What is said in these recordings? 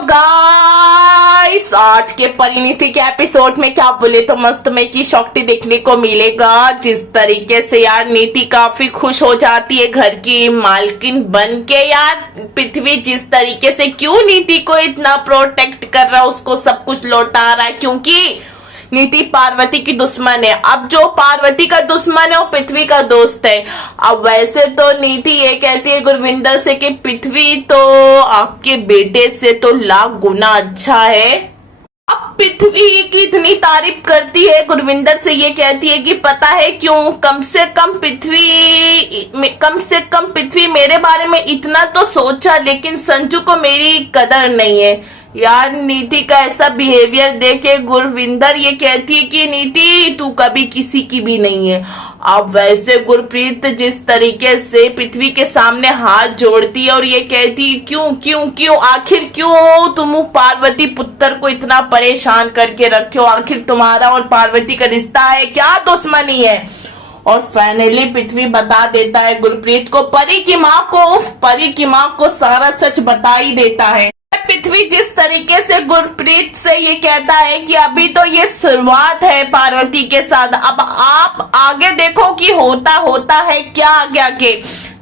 Guys, आज के परिणीति के एपिसोड में क्या बोले तो मस्त में की शॉक्टी देखने को मिलेगा। जिस तरीके से यार नीति काफी खुश हो जाती है घर की मालकिन बन के। यार पृथ्वी जिस तरीके से क्यों नीति को इतना प्रोटेक्ट कर रहा है, उसको सब कुछ लौटा रहा है, क्योंकि नीति पार्वती की दुश्मन है। अब जो पार्वती का दुश्मन है वो पृथ्वी का दोस्त है। अब वैसे तो नीति ये कहती है गुरविंदर से कि पृथ्वी तो आपके बेटे से तो लाख गुना अच्छा है। अब पृथ्वी की इतनी तारीफ करती है गुरविंदर से, ये कहती है कि पता है क्यों, कम से कम पृथ्वी मेरे बारे में इतना तो सोचा, लेकिन संजू को मेरी कदर नहीं है। यार नीति का ऐसा बिहेवियर देखे गुरविंदर ये कहती है कि नीति तू कभी किसी की भी नहीं है। अब वैसे गुरप्रीत जिस तरीके से पृथ्वी के सामने हाथ जोड़ती है और ये कहती है क्यों क्यों क्यों, आखिर क्यों तुम पार्वती पुत्र को इतना परेशान करके रखे हो, आखिर तुम्हारा और पार्वती का रिश्ता है क्या, दुश्मनी है। और फाइनली पृथ्वी बता देता है गुरप्रीत को, परी की माँ को सारा सच बता ही देता है। पृथ्वी जिस तरीके से गुरप्रीत से ये कहता है कि अभी तो ये शुरुआत है पार्वती के साथ, अब आप आगे देखो कि होता है क्या आगे।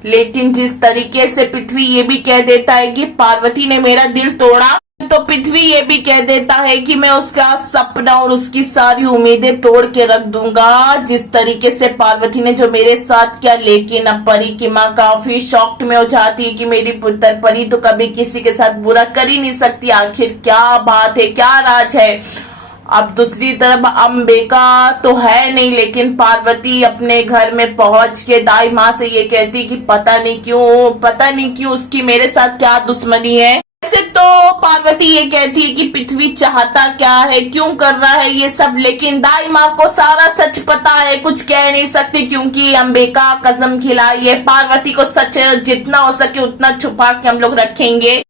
लेकिन जिस तरीके से पृथ्वी ये भी कह देता है कि पार्वती ने मेरा दिल तोड़ा, तो पृथ्वी ये भी कह देता है कि मैं उसका सपना और उसकी सारी उम्मीदें तोड़ के रख दूंगा, जिस तरीके से पार्वती ने जो मेरे साथ किया। लेकिन अब परी की माँ काफी शॉक्ड में हो जाती है कि मेरी पुत्र परी तो कभी किसी के साथ बुरा कर ही नहीं सकती, आखिर क्या बात है, क्या राज है। अब दूसरी तरफ अंबिका तो है नहीं, लेकिन पार्वती अपने घर में पहुंच के दाई माँ से ये कहती कि पता नहीं क्यों उसकी मेरे साथ क्या दुश्मनी है। वैसे तो पार्वती ये कहती है कि पृथ्वी चाहता क्या है, क्यों कर रहा है ये सब, लेकिन दाई माँ को सारा सच पता है, कुछ कह नहीं सकती, क्योंकि अंबिका कसम खिलाई है पार्वती को सच जितना हो सके उतना छुपा के हम लोग रखेंगे।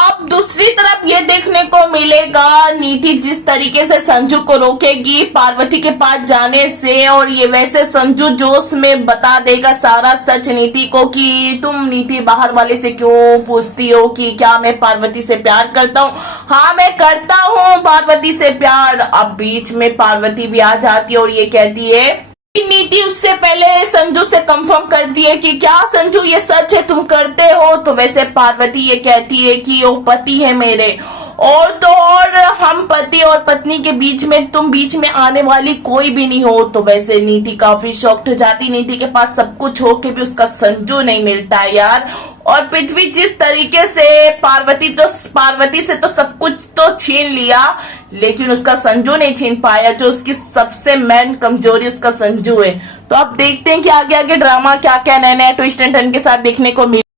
अब दूसरी तरफ ये देखने को मिलेगा नीति जिस तरीके से संजू को रोकेगी पार्वती के पास जाने से, और ये वैसे संजू जोश में बता देगा सारा सच नीति को कि तुम नीति बाहर वाले से क्यों पूछती हो कि क्या मैं पार्वती से प्यार करता हूँ। हाँ मैं करता हूँ पार्वती से प्यार। अब बीच में पार्वती भी आ जाती है और ये कहती है नीति उससे पहले संजू से कंफर्म करती है कि क्या संजू ये सच है, तुम करते हो। तो वैसे पार्वती ये कहती है कि वो पति है मेरे, और तो और हम पति और पत्नी के बीच में तुम बीच में आने वाली कोई भी नहीं हो। तो वैसे नीति काफी शॉक्ड हो जाती, नीति के पास सब कुछ हो के भी उसका संजू नहीं मिलता है यार। और पृथ्वी जिस तरीके से पार्वती से तो सब कुछ तो छीन लिया, लेकिन उसका संजू नहीं छीन पाया, जो उसकी सबसे मेन कमजोरी उसका संजू है। तो अब देखते हैं कि आगे ड्रामा क्या क्या नए नए ट्विस्ट एंड टर्न के साथ देखने को मिले।